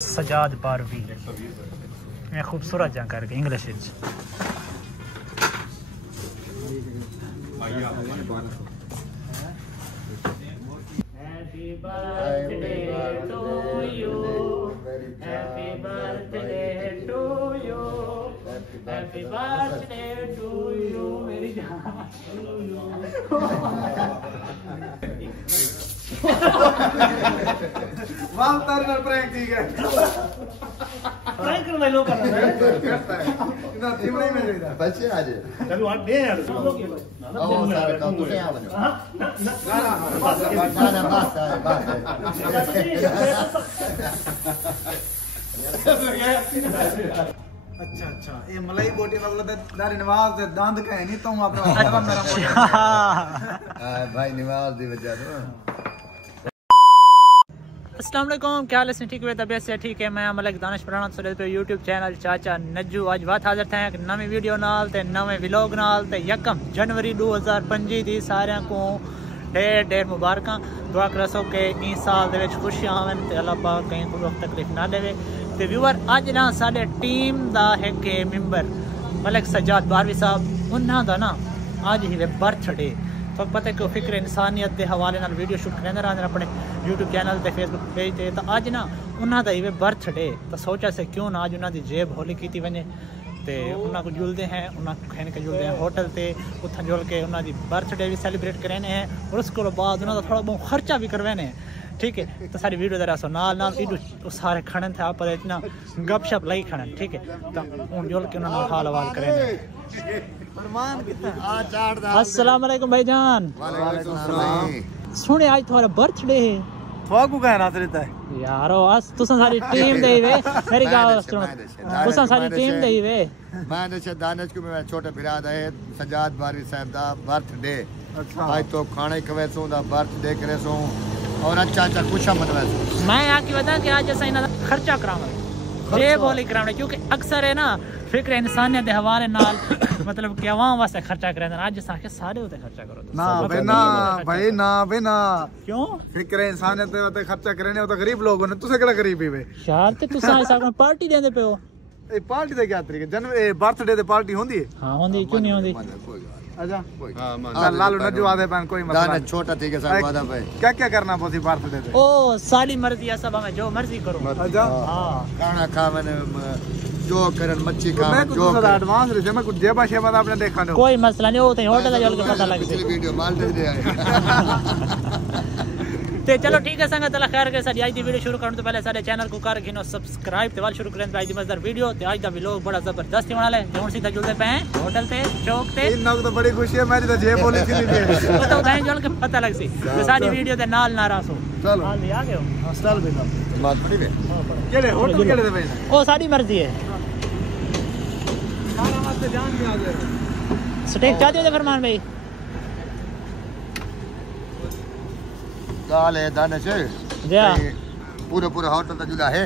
सजाद पारवी मैं खूबसूरत जा करके English happy birthday to you, happy birthday to you, happy birthday to you मेरी जान। वाल तारना प्रैंक ठीक है। प्रैंक करना लोग करता है इधर टीम नहीं मिलेगा बच्चे आज चलो आप दे यार ओ सारे काम तो क्या बनो ना बस अच्छा अच्छा ये मलाई बोटी मतलब दारी नवाज दे दांत कहे नहीं तुम अपना मेरा भाई नवाज दी वजह तो अस्सलाम वालेकुम, क्या हाल है? ठीक है, तबीयत से ठीक है। मैं मलिक दानिश पुराना सुने पे यूट्यूब चैनल चाचा नज्जू आज बात हाजिर थे एक नवी वीडियो नाल ते नवे व्लॉग नाल ते 1 जनवरी 2025 दी सारे को ढेर मुबारक। दुआ करसो कि इस साल दे विच खुशियां आवन ते अल्लाह पाक कहीं को तकलीफ ना देवे। ते व्यूअर अज ना साडे टीम दा एक मेंबर मलिक सजाद बारवी साहब उन्हां दा ना अज ही बर्थडे तो पता है कि फिक्र इंसानियत के हवाले नाल वीडियो शूट करते रहते अपने यूट्यूब चैनल ते फेसबुक पेज ते तो अज ना उन्हां दा ही बर्थडे तो सोचा से क्यों ना अज उन्हां दी जेब होली की वने ते उन्हां को जुलते हैं उन्हां खैन के जुलते हैं होटल ते उत्थां जुल के उन्हां दी बर्थडे भी सेलिब्रेट कराने हैं और उसके बाद उन्हां दा थोड़ा बहुत खर्चा भी करवाने हैं। ठीक है तो सारी वीडियो जरा सो नाल नाल इडू सारे खड़न थे आप इतना गपशप लाई खड़न। ठीक है तो हुन जुल के उन्हां हाल हवाल कराने। अस्सलाम वालेकुम भाईजान। वालेकुम सलाम। सुने आज तुम्हारा बर्थडे है फाकू का नाम रहता है यारो आज तुसा सारी टीम दे वे मेरी गाल सुनो तुसा सारी टीम दे वे मैं दे दानिश को मैं छोटे बिराद है सजाद बारवी साहब दा बर्थडे। अच्छा आज तो खाने खवे सो दा बर्थडे करे सो और अच्छा अच्छा खुशा मनवे सो। मैं आके बता कि आज ऐसा इना खर्चा करावे जे बोली करावे क्योंकि अक्सर है ना फिक्र इंसानियत के हवाले नाल मतलब कि आवाम वास्ते खर्चा करे आज साके सारे होते खर्चा करो ना बेना भाई ना बेना क्यों फिक्र इंसानियत ते खर्चा करने तो गरीब लोग ने तुसे केड़ा गरीब ही वे यार ते तुसा ऐसा पार्टी देंदे पे हो ए पार्टी दा क्या तरीका जनवरी बर्थडे ते पार्टी होंदी है हां होंदी क्यों नहीं होंदी अच्छा हां चल लालू नजू आदे पैन कोई मसला दानिश छोटा थी के साथ वादा पे क्या क्या करना पड़ती बर्थडे पे ओ साली मर्जी है सब हमें जो मर्जी करो। अच्छा हां खाना खावन जो करन मच्छी तो मैं खावन कुछ जो ज्यादा एडवांस रे मैं कुछ जेबा शेबा आपने देखा नहीं कोई मसला नहीं होता होटल का जल के पता लग पिछली वीडियो माल दे आए ते चलो ठीक है संगत अल्लाह खैर के साथ आज दी वीडियो शुरू करने तो पहले सारे चैनल को कर घिनो सब्सक्राइब ते वाल शुरू करें आज दी मजेदार वीडियो ते आज दा व्लॉग बड़ा जबरदस्त होने वाला है। जोन सीधा जुलते पे हैं होटल ते चौक ते इन लोग तो बड़ी खुशी है मेरी तो जेब बोली थी नहीं पता उठाए जल के पता लग सी तो सारी वीडियो ते नाल ना रासो चलो हाल भी आ गए हो हॉस्टल भी ना बात पड़ी बे केड़े होटल केड़े दे भाई ओ सारी मर्जी है सारा वास्ते जान भी आ गए स्टेक चाहते हो फरमान भाई गाल है दानिश जा पूरे पूरे होटल दा जुला है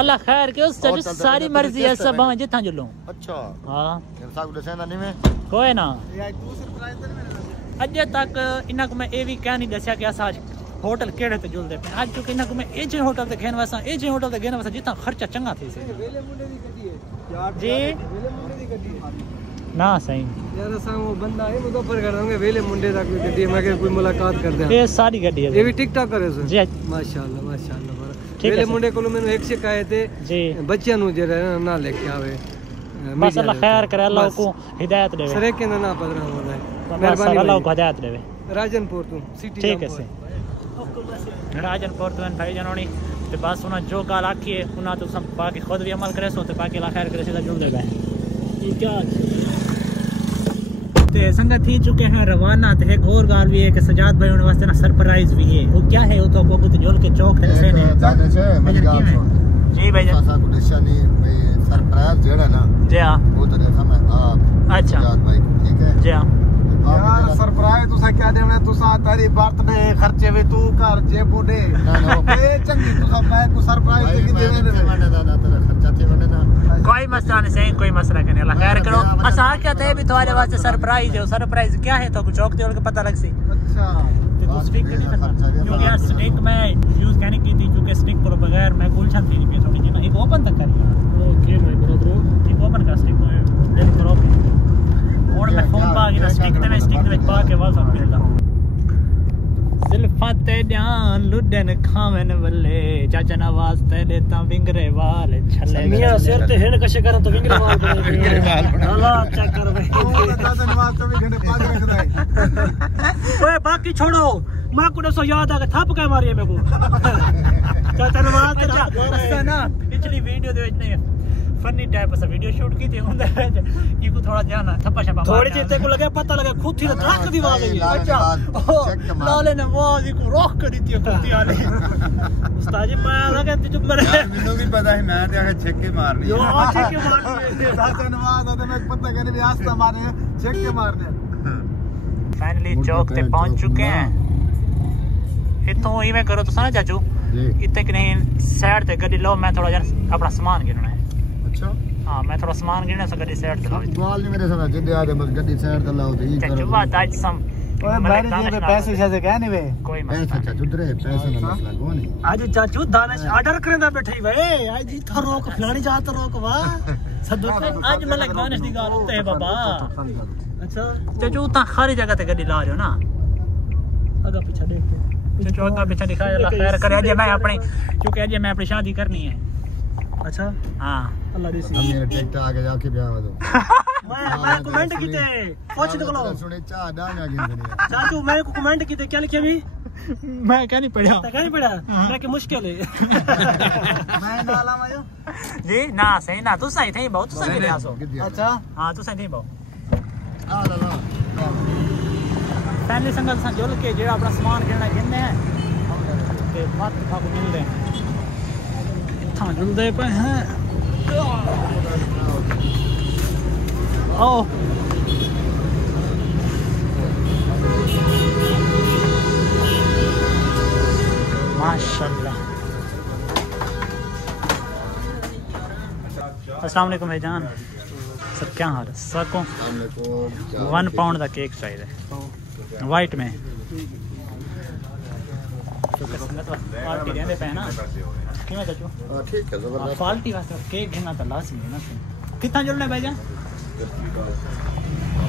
अल्लाह खैर के उस सारी मर्जी है सब हम जिथा जुलो। अच्छा हां साहब दसेंदा नहीं में कोई ना यार तू सरप्राइज तो नहीं अजे तक इना को मैं ए भी कह नहीं दसिया कि असा होटल केड़े ते जुलदे पे आज क्योंकि इना को मैं एजे होटल ते खेन वासा एजे होटल ते खेन वासा जिथा खर्चा चंगा थी से वेले मुंडे दी गड्डी है यार जी वेले मुंडे दी गड्डी है ना सही यार असा वो बंदा है मुजफ्फर करांगे वेले मुंडे दा कोई गड्डी मैं कोई मुलाकात कर दे ये सारी गड्डी है ये भी टिकटॉक करे सो जी माशाल्लाह माशाल्लाह ठीक वेले है मुंडे कोलो मैंने एक शिकायत है जी बच्चियां नु जेरा ना लेके आवे बस अल्लाह खैर करे अल्लाह को हिदायत देवे सरे के ना पदरा होना है बस अल्लाह को हिदायत देवे राजनपुर तू सिटी ठीक है से राजनपुर तो भाई जनोनी ते बस उना जो गाल आखी है उना तो सब बाकी खुद भी अमल करे सो ते बाकी अल्लाह खैर करे सीधा जुल देगा ये क्या ते संगत थी चुके हैं रवाना ते एक और गाल भी है कि सजाद भाई उन वास्ते ना सरप्राइज भी है वो क्या है वो तो आपको तो जोल के चौक है से ने दानिश मेरी गाल सुन जी भाई सासा को निशानी में सरप्राइज जेड़ा ना जी हां वो तो देखा मैं आप अच्छा सजाद भाई ठीक है जी हां यार सरप्राइज तुसा क्या देना तुसा तारी बर्थडे खर्चे भी तू कर जे बूढ़े ए चंगी तुसा मैं को सरप्राइज की देवे मैंने दादा तेरा खर्चा थे मैंने ना कोई मसला नहीं सही कोई मसला नहीं अल्लाह खैर करो असा क्या थे भी तुम्हारे वास्ते सरप्राइज है सरप्राइज क्या है तो कुछ चौक ते पता लग सी अच्छा ते तू स्टिक नहीं सकता क्योंकि यार स्टिक मैं यूज कहने की थी क्योंकि स्टिक को बगैर मैं गुलशन थी नहीं थोड़ी जी ना एक ओपन तक कर यार ओके मैं ब्रो एक ओपन का स्टिक रेडी करो और मैं फोन पा के स्टिक ते मैं स्टिक में पा के वाल सब खेलदा जुल्फां ते ध्यान लुडन खावन वल्ले चाचा नवाज ते देता विंगरे वाल छले मियां सिर ते हेन कशे कर तो विंगरे वाल अल्लाह चेक कर भाई चाचा नवाज 24 घंटे पाग रखदा है ओए बाकी छोड़ो मां को सो याद आ के थप के मारी मेरे को चाचा नवाज ते ना पिछली वीडियो दे विच नहीं फनी टाइप सा वीडियो शूट की थी उंदे विच ई को थोड़ा जाना थप्पा छपा थोड़ी जी ते को लगे पता लगे खुद ही धड़क दी आवाज आई अच्छा लाले ने आवाज को रोक करी थी कुत्ती वाली उस्ताद जी मैं लगे ते चुप मेरे ਮੈਨੂੰ ਵੀ ਪਤਾ ਹੈ ਮੈਂ ਤੇ ਆਖੇ ਛੱਕੇ ਮਾਰਨੀ यो छक्के मारनी चाचा नवाज होते मैं पता कहने भी आस्ता मारने छक्के मारने फाइनली चौक ते पहुंच चुके हैं इतों इवें करो तो ना चाचू जी इतने कि नहीं साइड ते गड्डी लो मैं थोड़ा जरा अपना सामान गिनना है अच्छा हां मैं थोड़ा सामान गिनना से गड्डी साइड ते लाओ सवाल नहीं मेरे साथ जिंदे आ मत गड्डी साइड ते लाओ ते ई चाचू बात आज सम ओए मेरे जेब में पैसे से कहने वे कोई पैसा मसला चाचू दरे पैसे ना मसला कोनी आज चाचू दानिश ऑर्डर करेंदा बैठे वे आज जी तो रोक फलानी जा तो रोक वाह सदो आज मतलब दानिश दी गाल उत्ते है बाबा अच्छा चाचू ता खाली जगह ते गड्डी ला रहे हो ना आगे पीछे देखते चाचू आगे पीछे दिखाया अल्लाह खैर करे आज मैं अपनी क्योंकि आज मैं अपनी शादी करनी है अच्छा हां अल्लाह दी सी मेरे टिकट आगे जाके ब्याह दो मैं कमेंट कीते पूछ निकलो सुने चा डाना गिनदे चाचू मैं को कमेंट कीते क्या लिखे भी मैं क्या नहीं पढ़ा क्या नहीं पढ़ा मैं कि मुश्किल है मैं नाला मायो जी ना सही ना तू सही थे बहुत सही ले आसो अच्छा हां तू सही थे बहुत आ ला फैमिली संगत सा जुल के जेड़ा अपना सामान गिनना गिनने हैं ते मत खाको मिलदे इत्थां जुलदे पे हैं आओ माशाल्लाह अस्सलाम वालेकुम भाईजान सब क्या हाल है सबको 1 पाउंड का केक चाहिए वाइट में पार्टी रहंदे पे ना किवें चाचू ठीक है जबरदस्त पार्टी वास्ते केक गिनना तो लाजमी है ना कितना जुड़ना है भाईजान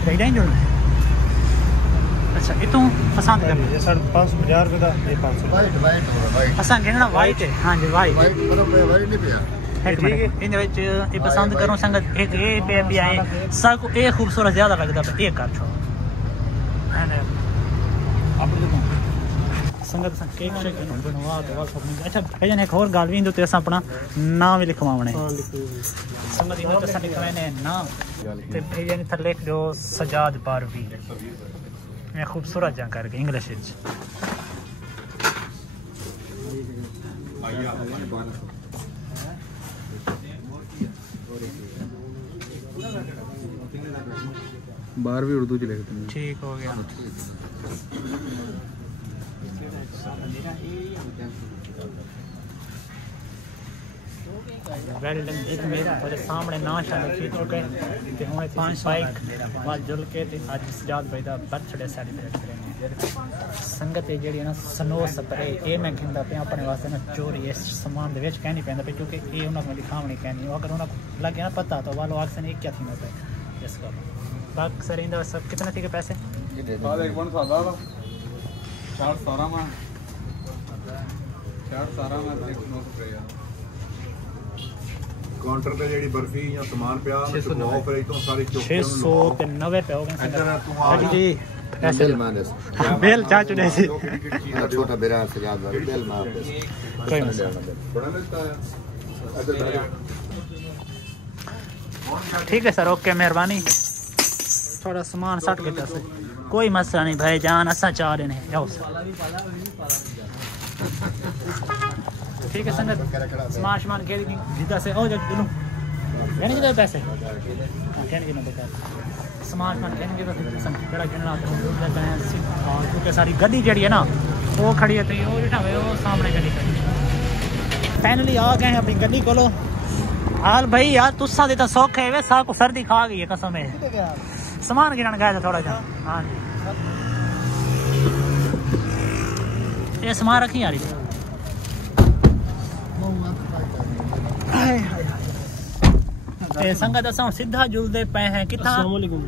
भाईजान जुड़ना है अच्छा इतों पसंद कर ये 550 रुपए का ये 500 वाइट वाइट पसंद गिनना वाइट है हां जी वाइट वाइट वाइट नहीं पिया एक मिनट इन विच ये पसंद करो संगत एक ए पे भी आए सब को ए खूबसूरत ज्यादा लगदा पे एक कर छोड़ो आप देखो संगत सा केक शेक बनवा दो सब अच्छा भाईजान एक और गाल भी इंदे ते अस अपना नाम भी लिखवावणे हां लिखो संगत इंदे ते अस लिखवाने नाम ते भाईजान थे लिख दो सजाद पारवी मैं खूबसूरत जा करके इंग्लिश विच बाहर भी उर्दू च लिखते हैं ठीक हो गया वेल डन एक मेरे बड़े सामने ना शामिल की चुके ते हुणे 5 बाइक वाल जुल के ते आज सजाद भाई दा बर्थडे सेलिब्रेट करेंगे संगत जेड़ी ना स्नो स्प्रे ए मैं घिंदा पे अपने वास्ते ना चोरी इस सामान दे विच कहनी पैंदा पे क्योंकि ए उना को लिखावणी कहनी अगर उना लगे ना पता तो वालो आक्सन एक क्या थी ना पे इस का बाकी सर इंदा सब कितना थी के पैसे बाद एक बन सादा 4 में 109 रुपए काउंटर पे जेडी बर्फी या सामान पिया वो फिर इतों सारी चौक 690 पे हो गए हां जी पैसे मानस बेल चाचू ने सी छोटा बेरा सजाद बेल मार कोई मसला बड़ा मिलता है ठीक है सर ओके मेहरबानी थोड़ा सामान सट के दस कोई मसला नहीं भाईजान असा चाह रहे हैं जाओ ठीक है संगत स्माश मान के जिदा से ओ जब दिलू यानी कि पैसे हां कहने की ना बता स्माश मान कहने की तो संगत बड़ा गिनना तो लगता है और क्योंकि सारी गड्डी जेडी है ना वो खड़ी है तो वो बैठा है वो सामने गड्डी खड़ी फाइनली आ गए हैं अपनी गड्डी को लो हाल भाई यार तुसा दे तो सौख है वे सा को सर्दी खा गई है कसम है सामान गिनन गया था थोड़ा जा हां ये समान रखी यार संगत असां सीधा जुलदे पे हैं किथा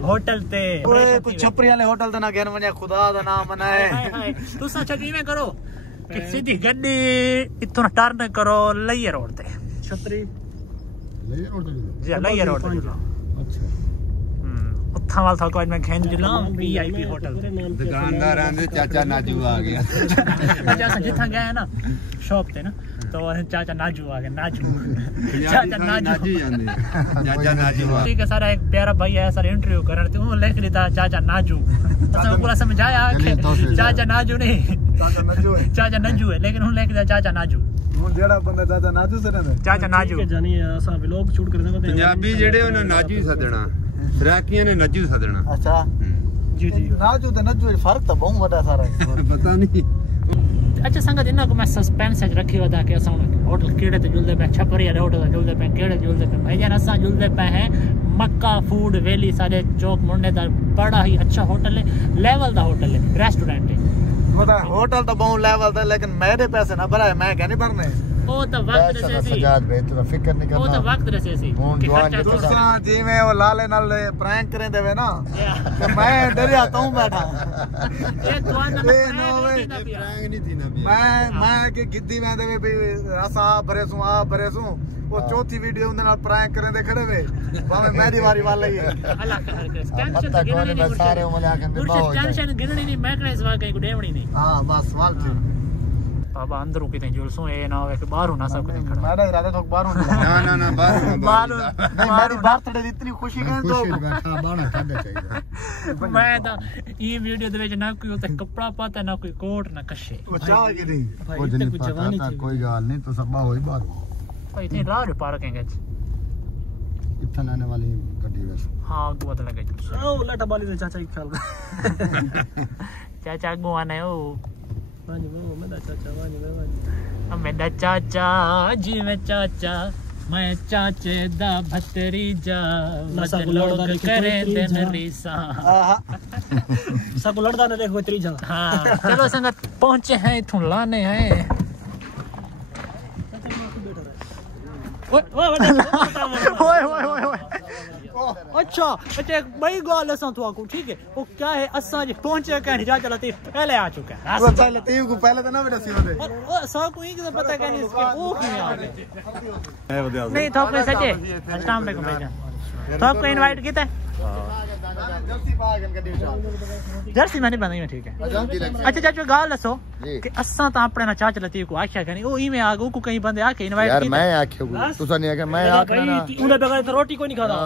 होटल ते कुछ छपरी वाले होटल ते ना गन वने खुदा दा नाम मनाए तुसा छजी में करो कि सीधी गड्डी इथों टर्न करो लइया रोड ते छपरी ले रोड ते जी लइया रोड ते अच्छा उत्था वाल था कोई मैं खेन दिला वीआईपी होटल दुकानदार आंदे चाचा नाजू आ गया अच्छा जिथा गए ना शॉप ते ना तो चाचा नाजू आ गया नाजू चाचा नाजू चाचा नाजू ठीक है सारा एक प्यारा भाई है सर इंटरव्यू कर रहे थे वो लिख रहा था चाचा नाजू तो पूरा समझाया चाचा नाजू नहीं चाचा नजू है लेकिन उन्होंने लिख दिया चाचा नाजू जेड़ा बंदा चाचा नाजू से रहंदा चाचा नाजू जानी असा व्लॉग शूट कर सकते पंजाबी जेड़े उन्हें नाजू सदना सराकियां ने नजू सदना अच्छा जी जी नाजू ते नजू फर्क तो बहुत बड़ा सारा पता नहीं अच्छा संगत इन्ना को मैं सस्पेंस च रखी वदा कि असा होटल केड़े ते जुलदे पे छपरी वाले होटल जुलदे पे केड़े जुलदे पे भाई जान असा जुलदे पे हैं मक्का फूड वैली सारे चौक मुंडे दा बड़ा ही अच्छा होटल है लेवल दा होटल है रेस्टोरेंट है मतलब होटल तो बहुत लेवल दा लेकिन मेरे पैसे ना भराए मैं क्या नहीं भरने ओ तो वक्त रसे सी सजाद भाई तू फिक्र नहीं ओ करना तो वक्त रसे सी फोन जवान तुसा जिवें वो लाले नाल प्रैंक करे देवे ना कि मैं डरिया तो बैठा ये दुआन ना प्रैंक नहीं थी ना मैं कि गिद्दी में देवे भी असा भरेसू आ भरेसू वो चौथी वीडियो उनदे नाल प्रैंक करे दे खड़े वे भावे मेरी वारी वाल ही है अल्लाह कर टेंशन पता कौन है सारे उमले आके बाहो टेंशन गिननी नहीं मैं कने सवाल कहीं को देवणी नहीं हां बस वाल थी बाबा अंदर किते जुलसो ए ना होवे कि बाहर ना सब किते खड़ा मैंने इरादा तो बाहर ना बाहर नहीं मेरी बर्थडे इतनी खुशी है तो बैठा बाना खादा चाहिए मैं तो ये वीडियो दे विच ना कोई उते कपड़ा पाता ना कोई कोट ना कशे वो चाह की नहीं कुछ नहीं पता कोई गाल नहीं तो सब होई बाहर भाई इतनी राह पार्किंग है इतना आने वाली गड्डी बस हां तो पता लगे ओ लटा बाली ने चाचा की ख्याल चाचा गो आने ओ वानी वो मेरा चाचा वानी मेरा चाचा जी में चाचा मैं चाचे दा भतरीजा मत लोग करे दिन रीसा सब लड़दा ने देखो त्रीजा हां चलो संगत पहुंचे हैं इथों लाने हैं ओए अच्छा अच्छा एक बड़ी गाल असा तो आपको ठीक है वो क्या है असा जी पहुंचे कहीं चाचा लतीफ पहले आ चुका है चाचा लतीफ को पहले तो ना बेटा सी होते और सा को ही तो पता नहीं इसके वो क्यों आ गए नहीं तो अपने सच्चे अस्सलाम वालेकुम भाईजान तो आपको इनवाइट किया जर्सी पागन गड्डी उठा जर्सी मैंने बनाई है ठीक है अच्छा चाचा गाल दसो कि असा तो अपने ना चाचा लतीफ को आख्या कहीं ओ ई में आ गो को कहीं बंदे आके इनवाइट यार मैं आख्यो तुसा नहीं आके मैं आखना उन्हें बगैर तो रोटी कोई नहीं खाता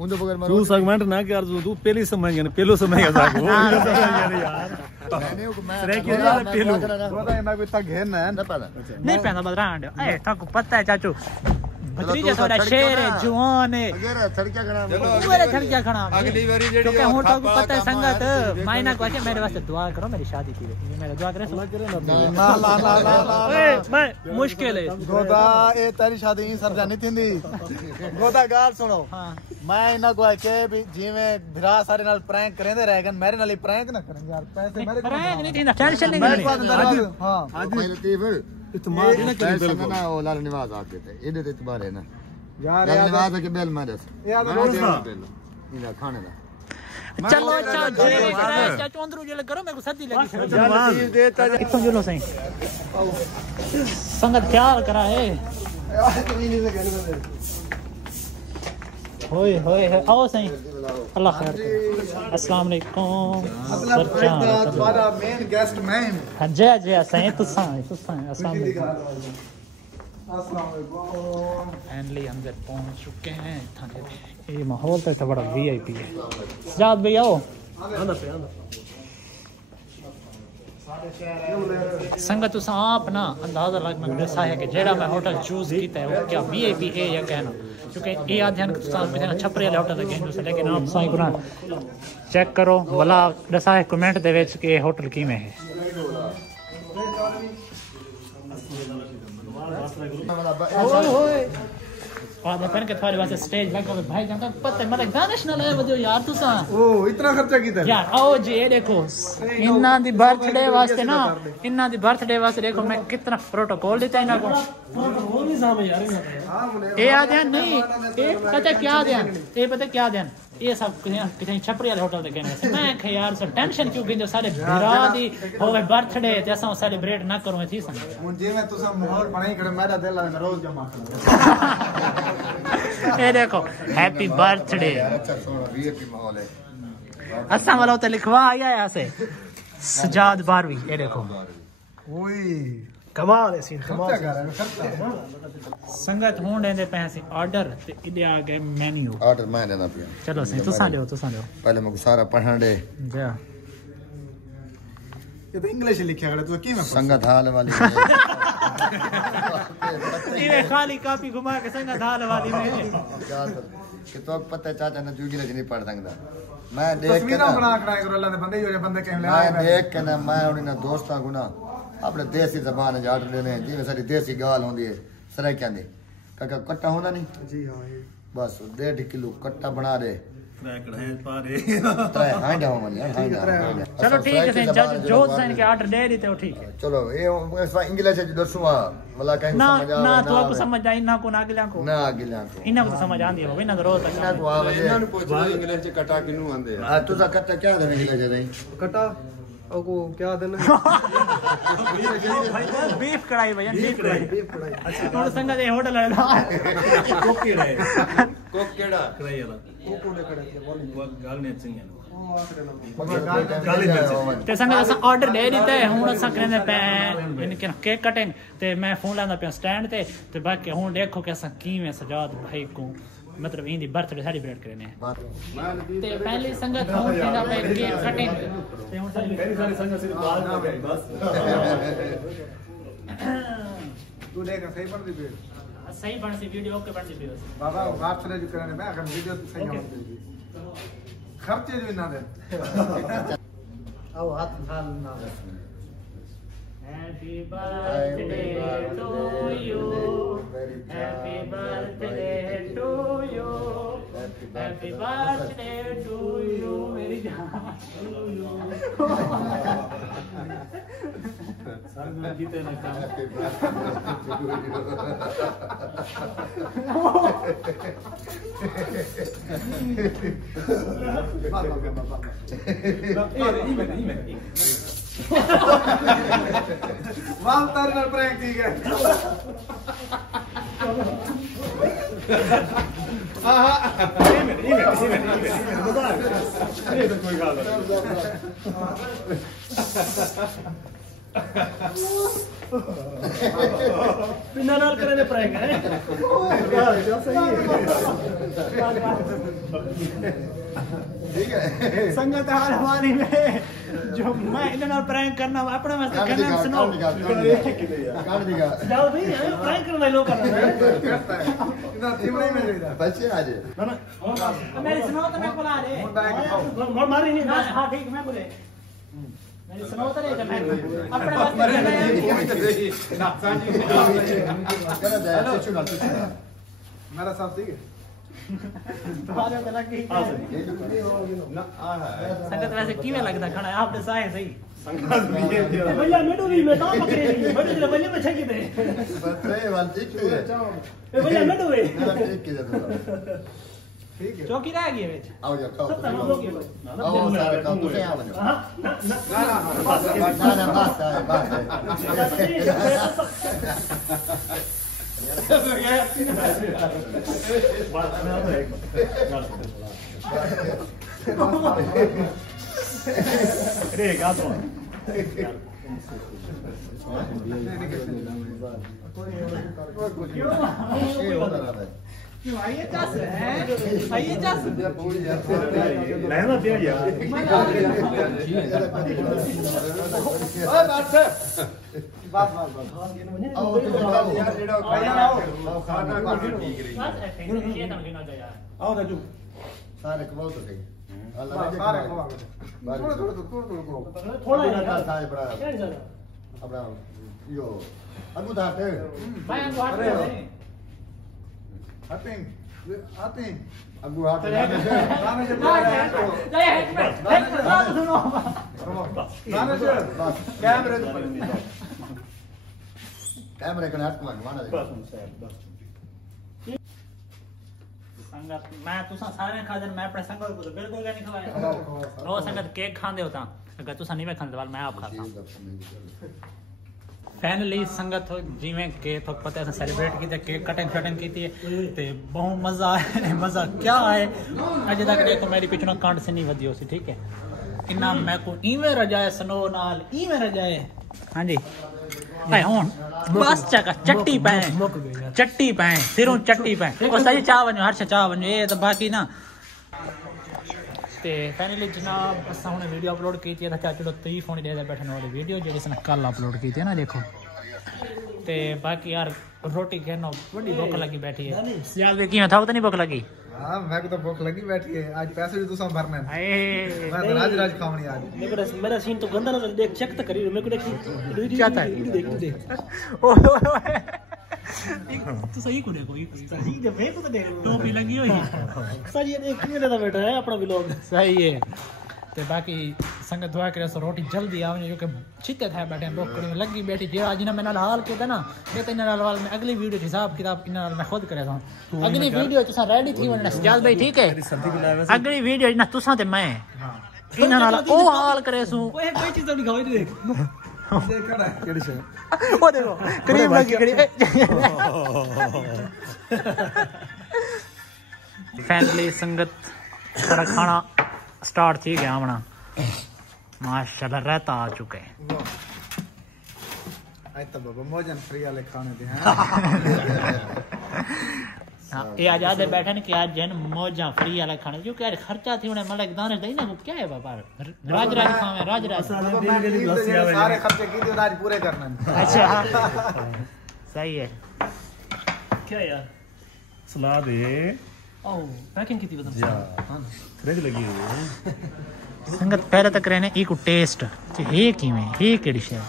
उनके बगैर तू सेगमेंट ना कर तू पहली समझ ने पहलो समझ का यार पहलू पता है मैं कोई तक घेर ना नहीं पहना बदरांड ए ताको पता है चाचू भतीजा थोड़ा शेर है जवान है अगर थड़किया खड़ा पूरे थड़किया खड़ा अगली बारी जेडी क्योंकि हूं तो पता है संगत मायना को आके मेरे वास्ते दुआ करो मेरी शादी थी मेरा दुआ करे ना ए मैं मुश्किल है गोदा ए तेरी शादी सरजा नहीं थींदी गोदा गाल सुनो हां मैं इना को के भी जीवे भिरा सारे नाल प्रैंक करेंदे रहेगन मेरे नाल ही प्रैंक ना करें यार पैसे मेरे प्रैंक नहीं थी टेंशन नहीं लेनी हां आज लतीफ इतमाद ना कर बिल्कुल ना वो लाल निवाज आते थे इधर इतबार है ना यार लाल निवाज के बेल मार दस यार रोज़ा इधर खाने दा चलो अच्छा जी चाचू अंदर उजले करो मेरे को सर्दी लगी इतना जुलो सही संगत ख्याल करा है होए होए आओ सही अल्लाह खैर करे अस्सलाम वालेकुम तुम्हारा मेन गेस्ट मैन हां जय जय सही तुसा अस्सलाम वालेकुम फाइनली अंदर पहुंच चुके हैं ये माहौल तो बड़ा वीआईपी है सजाद भैया आओ संगत तुसा आप ना अंदाजा लग मैं दसा है कि जेड़ा मैं होटल चूज कीता है वो क्या वीआईपी है या कहना क्योंकि ये अध्ययन तुसा में छपरे वाले होटल के लेकिन आप साईं कुरान चेक करो वाला दसा है कमेंट दे विच कि होटल किवें है फादर पहन के थोड़े वास्ते स्टेज लगा भाई जान का पता है मतलब दानिश ना ले वजो यार तुसा ओ इतना खर्चा कीता यार आओ जी ये देखो इन्ना दी बर्थडे वास्ते ना इन्ना दी बर्थडे वास्ते देखो मैं कितना प्रोटोकॉल देता इना को वो नहीं साहब यार ये आ जान नहीं ये पता क्या देन ये पता क्या देन ये सब किसी छपरी वाले होटल दे कहने मैं खे यार सब टेंशन क्यों गिंदो सारे बिरा दी होवे बर्थडे ते असा सेलिब्रेट ना करो थी सन मुझे में तुसा माहौल बनाई करे मेरा दिल है रोज जमा कर ये देखो हैप्पी बर्थडे अच्छा सोना वीआईपी माहौल है असा वाला तो लिखवा आया यहाँ से सजाद बारवी ये देखो ओए कमाल है सीन कमाल खर्चा संगत हों दे पैसे ऑर्डर ते इदे आ गए मेन्यू ऑर्डर मैं देना पिया चलो सही तुसा लियो पहले मुझे सारा पढ़न दे जा ये तो इंग्लिश लिखा है तू की में संगत हाल वाली ये खाली कॉपी घुमा के संगत हाल वाली में क्या कि तो पता चाचा ने जुगी नहीं पढ़ सकता मैं देख के तस्वीरें बना कराए करो अल्लाह दे बंदे जो बंदे कह ले मैं देख के ना मैं उन्हें दोस्तां गुना अपने देसी जबान च आर्डर देने जिवें सारी देसी गाल होंदी है सराइकियां दी काका कट्टा होंदा नहीं जी हां ये बस 1.5 किलो कट्टा बना दे चलो ठीक है जो सन के ऑर्डर दे देते हो ठीक है चलो ये इंग्लिश दसवा मला कहीं ना समझ आवे ना तो आपको समझ आई ना को ना अगला को ना अगला को इना को समझ आंदी हो इना रोज तक इना को आवे ਇਹਨਾਂ ਨੂੰ ਪੁੱਛਦਾ ਇੰਗਲਿਸ਼ ਚ ਕਟਾ ਕਿਨੂੰ ਆਂਦੇ ਆ आ तुसा कट्टा क्या दे इंग्लिश दे कटा और को क्या देना बीफ कढ़ाई भैया बीफ कढ़ाई अच्छा थोड़ा संगत ये होटल है कोकी रहे ਕੋਕ ਕਿਹੜਾ कराई वाला को ने कड़ा के बोल वो गाल ने सिंह ते संगत असा ऑर्डर दे दिता है हुन असा करने पे इनके केक कटिंग ते मैं फोन लांदा पे स्टैंड ते बाकी हुन देखो कि असा कीवें सजाद भाई को मतलब इंदी बर्थडे सेलिब्रेट करने ते पहली संगत हुन इंदा पे केक कटिंग ते हुन सारी संगत सिर्फ बाल ना गई बस तू देख सही पड़ दी सही बन सी वीडियो ओके बन सी वीडियो बाबा बात से जो करने मैं अगर वीडियो तो सही हो खर्चे जो ना दे आओ हाथ हाल ना दे happy birthday to you happy birthday to you happy birthday to you मेरी जान संग जीते ना काम वाल तार ना प्रैंक ठीक है कोई गाल बिना नाल करे प्रैंक है ठीक है संगत हाल हमारी में जो मैं इधर प्रैंक करना अपने वास्ते करना सुनो काट दिया जाओ भाई प्रैंक करना लोग करना इधर थिमड़ी में इधर बच्चे आज मेरी सुनो तो मैं बुला दे मारी नहीं हां ठीक मैं बोले मेरी सुनो तो नहीं मैं अपने वास्ते मेरा सब ठीक है तुम्हारे तो लग गई संगत वैसे किਵੇਂ लगदा खाना आपने साहे सही संगत भैया मेडू भी मैं तो पकड़े नहीं मेडू ले भैया में छकी दे बत्रे वाल ठीक है ए भैया मेडू है ठीक है चौकी रह गई है बेच आओ जा खाओ सब लोग लोग आओ सारे खाओ तुसे आओ हां ना बस आइए चस है आइए चस लेना दिया यार बस आओ यार जेड़ा आओ खाना ਠੀਕ ਰਹੀ आओ राजू सारे कमाओ तो सही अल्लाह सारे को थोड़ा ही ना सारे बड़ा अपना यो अबू दाते भाई हमको हाथ में आते हैं अगू हाथ कैमरे कने हाथ मारना दे संगत मैं तुसा सारे खा दे मैं अपने संगत को तो बिल्कुल नहीं खवाया रो संगत केक खांदे होता अगर तुसा नहीं मैं खांदे वाल मैं आप खाता फाइनली संगत जिमें के तो पता है सेलिब्रेट की थे केक कटिंग की थी ते बहुत मजा है मजा क्या है अजे तक देखो मेरी पिछना कांड से नहीं वधियो सी ठीक है इना मैं को इवें रजाए सनो नाल इवें रजाए हां जी भाई हुन बस चका चट्टी पाए सिरों चट्टी पाए ओ सही चाह वणो हर चाह वणो ये तो बाकी ना ते फाइनली जनाब असा हुने वीडियो अपलोड की थी चाचू तरीफ होनी दे बैठने वाली वीडियो जो इसने कल अपलोड की थी ना देखो ते बाकी यार रोटी खानो बड़ी भूख लगी बैठी है यार देखी मैं था तो नहीं भूख लगी हां मैं को तो भूख लगी बैठी है आज पैसे भी तुसा भरने ए मैं राज खावनी आज मेरा सीन तो गंदा ना देख चेक तो करी मेरे को देखी क्या था देख ओए तो सही को देखो सही जब मैं को तो देख टोपी लगी हुई सही है देख मेरा तो बेटा है अपना व्लॉग सही है ते बाकी संगत दुआ करे सो रोटी जल्दी आवने क्योंकि छिते था बैठे भूख में लगी बैठी जे आज ना मैंने हाल के ना ये तो इना वाल में अगली वीडियो हिसाब किताब इना मैं खुद करे था अगली वीडियो तुसा रेडी थी वने सजाद भाई ठीक है अगली वीडियो ना तुसा ते मैं इना नाल ओ हाल करे सु ओए कोई चीज तो नहीं खाई देख देखड़ा केड़ी से ओ देखो क्रीम लगी करी फैमिली संगत सारा खाना स्टार्ट थी गया अपना माशाल्लाह रहता आ चुके हैं आज तो बाबा मौजन फ्री वाले खाने दे हैं ये आजाद बैठे ने कि आज जन मौजा फ्री वाला खाने क्योंकि यार खर्चा थी उन्हें मलक दाने दई ना क्या है बाबा राज खावे राज सारे खर्चे की थी आज पूरे करना अच्छा सही है क्या यार सलाद है ओ पैकिंग की थी बता हां फ्रिज लगी हुई है संगत पहले तक रहने एक टेस्ट हे किवें हे केड़ी शे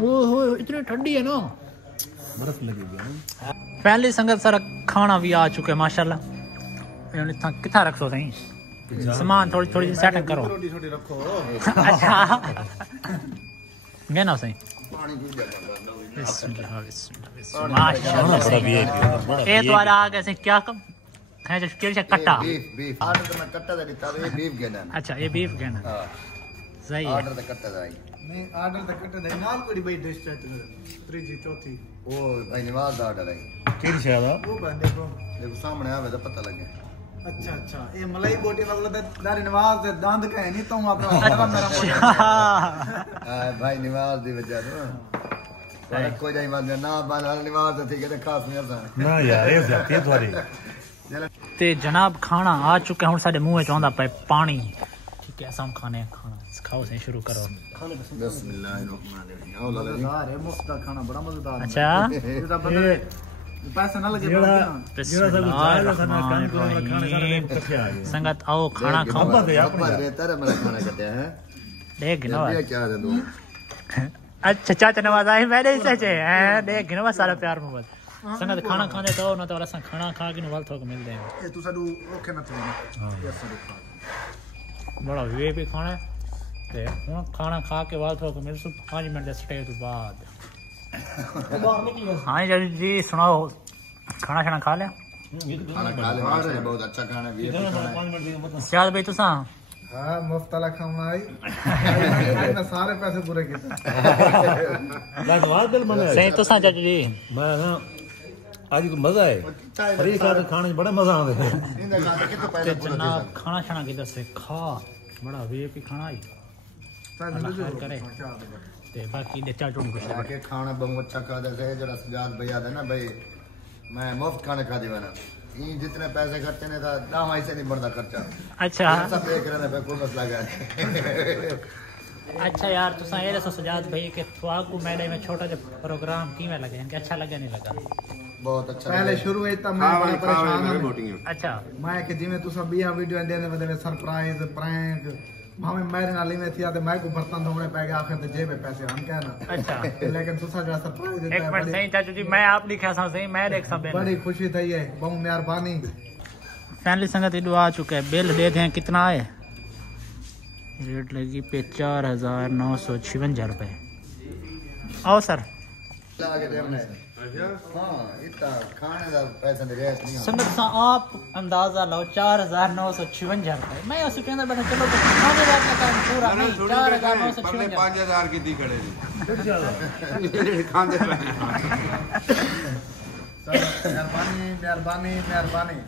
ओहो इतनी ठंडी है ना बर्फ लगी हुई है पहली संगत सारा खाना भी आ चुका है माशाल्लाह ये था किथा रख सो सही सामान थोड़ी थोड़ी सेटिंग करो रोटी छोटी रखो अच्छा गए ना सही पानी पी जा बिस्मिल्लाह बिस्मिल्लाह माशाल्लाह ये तो आ कैसे क्या कम है जो केड़ी कट्टा बीफ आर्डर तो मैं कट्टा दा दिता ये बीफ गेना अच्छा ये बीफ कहना हां सही है आर्डर तो कट्टा दा नहीं आर्डर तक कट दे नाल कोई बड़ी डिश चाहिए तीसरी चौथी ओ भाई नवाज दा आर्डर है केड़ी शायद वो बंदे को देखो सामने आवे तो पता लगे अच्छा अच्छा ये मलाई बोटी वाला दारी नवाज दे दांत का है नहीं तो अपना मेरा भाई नवाज दी वजह तो कोई जाई बात ना बाल नवाज थी के खास नहीं सा ना यार ये जाती है तुम्हारी ते जनाब खाना आ चुका है हुन साडे मुंह च आंदा पे पानी ठीक है हम खाने खाना खाओ से शुरू करो बिस्मिल्लाहिर्रहमानिर्रहीम औ लाला जी मजेदार है मुफ्त खाना बड़ा मजेदार अच्छा पैसे ना लगे संगत आओ खाना खाओ तेरा मेरा खाना कटे है देख गिनो ये क्या है तू अच्छा चाचा नवाज आई मैंने ही सचे हैं देख गिनो सारा प्यार मोहब्बत संगत खाना खाने तो ना तो असा खाना खा के नवाल थोक मिलदे हैं ये तू साडू ओके ना थोड़ी यस बड़ा वीआईपी खाना है ते हुन खाना खा के वाल थोक मिल सु 5 मिनट स्टे तो बाद हाँ जी सुनाओ खाना खाना खा लिया खाना खा ले माशाल्लाह बहुत अच्छा खाना भी है शायद भाई तुसा हां मुफ्त वाला खाना आई ना सारे पैसे पूरे किए मैं सवाल दिल मन सही तुसा चाचा जी मैं ना आज को मजा है फ्री खा के खाने बड़ा मजा आंदे इंदा खाते कितो पैसे पूरे जनाब खाना खाना की दस खा बड़ा वीआईपी खाना आई करे ते बाकी दे चाचू को के खाना बहुत अच्छा खा दे से जरा सजाद भैया दे ना भाई मैं मुफ्त खाना खा दी बना ये जितने पैसे खर्चे ने था दाम ऐसे नहीं बढ़ता खर्चा अच्छा सब देख रहे हैं कोई मसला है अच्छा यार तुसा ये दसो सजाद भाई के थवाकू मेले में छोटा जो प्रोग्राम किवें लगे कि अच्छा लगा नहीं लगा बहुत अच्छा पहले शुरू में तब मैं बड़ा परेशान हूं वोटिंग अच्छा मैं कि जिਵੇਂ ਤੁਸੀਂ 20 ਵੀਡੀਓ ਦੇने बदले सरप्राइज प्रैंक भावे मेरे नाली में थी आते मैं को बर्तन धोने पे गया आखिर ते जेब में पैसे हम क्या ना अच्छा लेकिन तुसा जरा सरप्राइज एक मिनट सही चाचू जी मैं आप लिखा सा सही मैं देख सब बड़ी खुशी थई है बहुत मेहरबानी फैमिली संगत इडो आ चुका है बिल दे दें कितना है रेट लगी पे 4,956 रुपए आओ सर संगत सा आप अंदाजा लो 4,956 रुपए मैं उसे कहना बैठा चलो पूरा नहीं 4,956 5,000 की दी खड़े खांदे मेहरबानी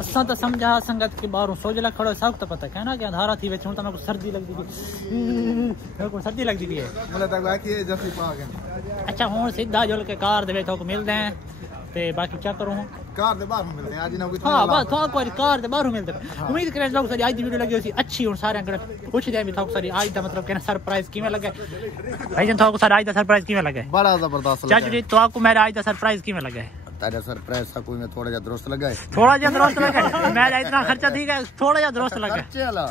असा तो समझा संगत के बाहरों सोजला खड़ो सब तो पता कहना कि अंधारा थी वे सुनता मेरे को सर्दी लगती थी मेरे को सर्दी लगती थी बोले तक बाकी है जैसे पा गए अच्छा हुन सीधा जुल के कार दे तो मिलते हैं ते बाकी क्या करूं कार दे बाहर मिलते हैं आज ना कोई हां बस तो कोई कार दे बाहर मिलते उम्मीद करें लोग सारी आज दी वीडियो लगी होसी अच्छी हुन सारे अंकल पूछ दे भी तो सारी आज दा मतलब कहना सरप्राइज किवें लगे भाई जन तो सारा आज दा सरप्राइज किवें लगे बड़ा जबरदस्त लगा चाचू जी तो आपको मेरा आज दा सरप्राइज किवें लगे तेरा सरप्राइज सा कोई में थोड़ा जा दुरुस्त लगा है थोड़ा जा दुरुस्त लगे मैं इतना खर्चा ठीक है थोड़ा जा दुरुस्त लगे खर्चे वाला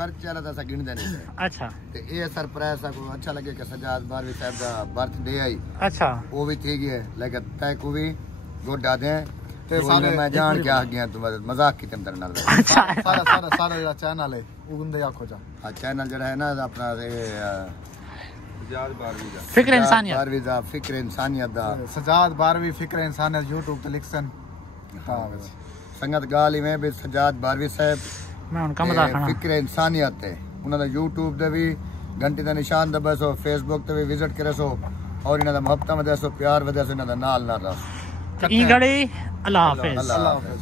खर्चे वाला तो गिन देने अच्छा ते ये सरप्राइज सा को अच्छा लगे कि सजाद बारवी साहब दा बर्थडे आई अच्छा वो भी थी गई लेकिन तय को भी गोडा दे ते सारे मैं जान के आ गया तुम मजाक की तेरे नाल अच्छा सारा चैनल है उगंदे आखो जा हां चैनल जड़ा है ना अपना फिक्र इंसानियत फिक्र इंसानियत दा सजाद 12वीं फिक्र इंसानियत YouTube ते लिखसन हां संगत गाल में भी सजाद 12वीं साहब मैं उनका मजाक करना फिक्र इंसानियत है उन्होंने YouTube ते भी घंटी दा निशान दबासो Facebook ते भी विजिट करेसो और इना दा मोहब्बत में देसो प्यार वदेसो इना दा नाल ना रहो ई घड़ी अल्लाह हाफिज अल्लाह हाफिज